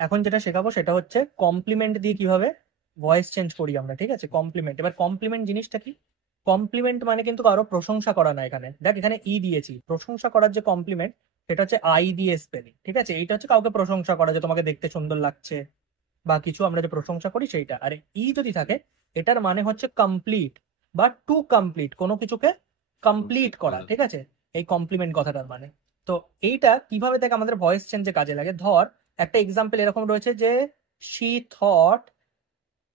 এখন যেটা শেখাবো সেটা হচ্ছে কমপ্লিমেন্ট দিয়ে কিভাবে ভয়েস চেঞ্জ করি আমরা, ঠিক আছে? কমপ্লিমেন্ট। এবার কমপ্লিমেন্ট জিনিসটা কি? কমপ্লিমেন্ট মানে কিন্তু কারো প্রশংসা করা না। এখানে দেখ, এখানে ই দিয়েছি, প্রশংসা করার যে কমপ্লিমেন্ট সেটা হচ্ছে আই দিয়ে স্পেলিং, ঠিক আছে? এইটা হচ্ছে কাউকে প্রশংসা করা, যে তোমাকে দেখতে সুন্দর লাগছে বা কিছু আমরা যে প্রশংসা করি সেইটা। আর ই যদি থাকে, এটার মানে হচ্ছে কমপ্লিট বা টু কমপ্লিট, কোনো কিছুকে কমপ্লিট করা, ঠিক আছে? এই কমপ্লিমেন্ট কথাটার মানে। তো এইটা কিভাবে থেকে আমাদের ভয়েস চেঞ্জে কাজে লাগে, ধর একটা এক্সাম্পল এরকম রয়েছে যে she thought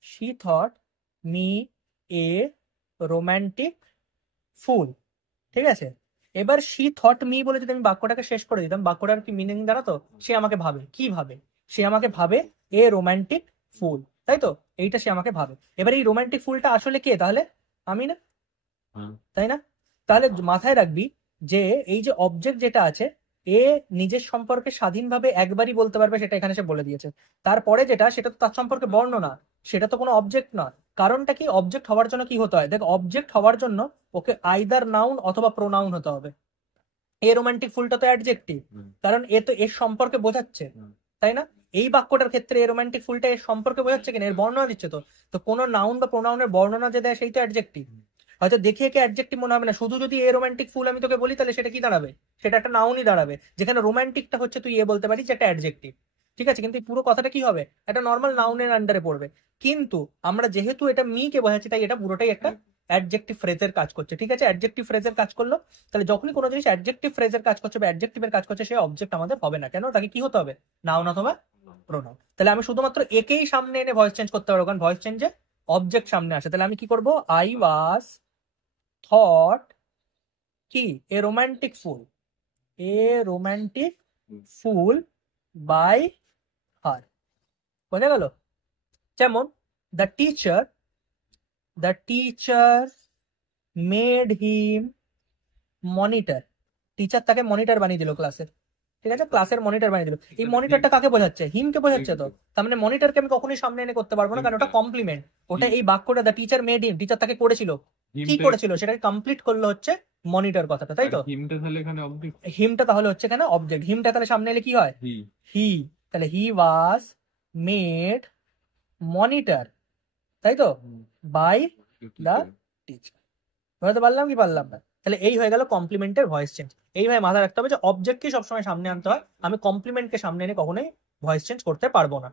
she thought me a romantic fool, ঠিক আছে? এবার শি থট মি বলে যদি আমি বাক্যটাকে শেষ করে দিতাম, বাক্যটার কি মিনিং দাঁড়াতো? সে আমাকে ভাবে, কি ভাবে? সে আমাকে ভাবে এ রোমান্টিক ফুল, তাই তো? এইটা সে আমাকে ভাবে। এবার এই রোমান্টিক ফুলটা আসলে কে তাহলে? আমি না? তাই না? তাহলে মাথায় রাখবি যে এই যে অবজেক্ট যেটা আছে, এ নিজের সম্পর্কে স্বাধীনভাবে একবারই বলতে পারবে, সেটা এখানে সে বলে দিয়েছে। তারপরে যেটা, সেটা তো তার সম্পর্কে বর্ণনা, সেটা তো কোনো অবজেক্ট নয়। কারণটা কি? অবজেক্ট হওয়ার জন্য কি হতে হয় দেখ, অবজেক্ট হওয়ার জন্য ওকে আইদার নাউন অথবা প্রোনাউন হতে হবে। এ রোমান্টিক ফুলটা তো অ্যাডজেক্টিভ, কারণ এ তো এর সম্পর্কে বোঝাচ্ছে, তাই না? এই বাক্যটার ক্ষেত্রে এ রোমান্টিক ফুলটা এর সম্পর্কে বোঝাচ্ছে কিনা, এর বর্ণনা দিচ্ছে তো। তো কোনো নাউন বা প্রোনাউনের বর্ণনা যে দেয় সেই তো অ্যাডজেক্টিভ। হয়তো দেখে একে অ্যাডজেক্টিভ মনে হবে না, শুধু যদি এ রোমান্টিক ফুল আমি তোকে বলি তাহলে সেটা কি দাঁড়াবে? সেটা একটা নাউনই দাঁড়াবে, যেখানে রোমান্টিকটা হচ্ছে তুই এ বলতে পারিস যেটা অ্যাডজেক্টিভ, ঠিক আছে? কিন্তু এই পুরো কথাটা কি হবে, একটা নর্মাল নাউনের আন্ডারে পড়বে। কিন্তু আমরা যেহেতু এটা মি কে বোঝাচ্ছি, তাই এটা পুরোটাই একটা অ্যাডজেক্টিভ ফ্রেজের কাজ করছে, ঠিক আছে? অ্যাডজেক্টিভ ফ্রেজের কাজ করলো। তাহলে যখনই কোনো জিনিস অ্যাডজেক্টিভ ফ্রেজের কাজ করছে বা অ্যাডজেক্টিভের কাজ করছে, সে অবজেক্ট আমাদের হবে না। কেন? তাকে কি হতে হবে? নাউন অথবা প্রোনাউন। তাহলে আমি শুধুমাত্র একেই সামনে এনে ভয়েস চেঞ্জ করতে পারবো, কারণ ভয়েস চেঞ্জে অবজেক্ট সামনে আসে। তাহলে আমি কি করব? আই ওয়াজ থট কি a romantic fool, a romantic fool by her. বোঝা গেল? যেমন the teacher the teacher made him monitor. Teacher তাকে মনিটর বানিয়ে দিল ক্লাসের, ঠিক আছে? ক্লাসের মনিটর বানিয়ে দিল। এই মনিটরটা কাকে বোঝাচ্ছে? হিমকে বোঝাচ্ছে তো। তার মানে মনিটরকে আমি কখনোই সামনে এনে করতে পারবো না, কারণ ওটা কমপ্লিমেন্ট। ওটা এই বাক্যটা the teacher made him, teacher তাকে করেছিল, কি করেছিল সেটাকে কমপ্লিট করলো হচ্ছে মনিটর কথাটা, তাই তো? হিমটা তাহলে হচ্ছে এখানে অবজেক্ট। হিমটা তাহলে সামনে এলে কি হয়? হি। তাহলে হি ওয়াজ মেড মনিটর, তাই তো, বাই দা টিচার। বুঝতে পারলাম কি পারলাম না? তাহলে এই হয়ে গেল কমপ্লিমেন্টের ভয়েস চেঞ্জ। এইভাবে মাথায় রাখতে হবে যে অবজেক্টকে সবসময় সামনে আনতে হয়, আমি কমপ্লিমেন্টকে সামনে এনে কখনোই ভয়েস চেঞ্জ করতে পারবো না।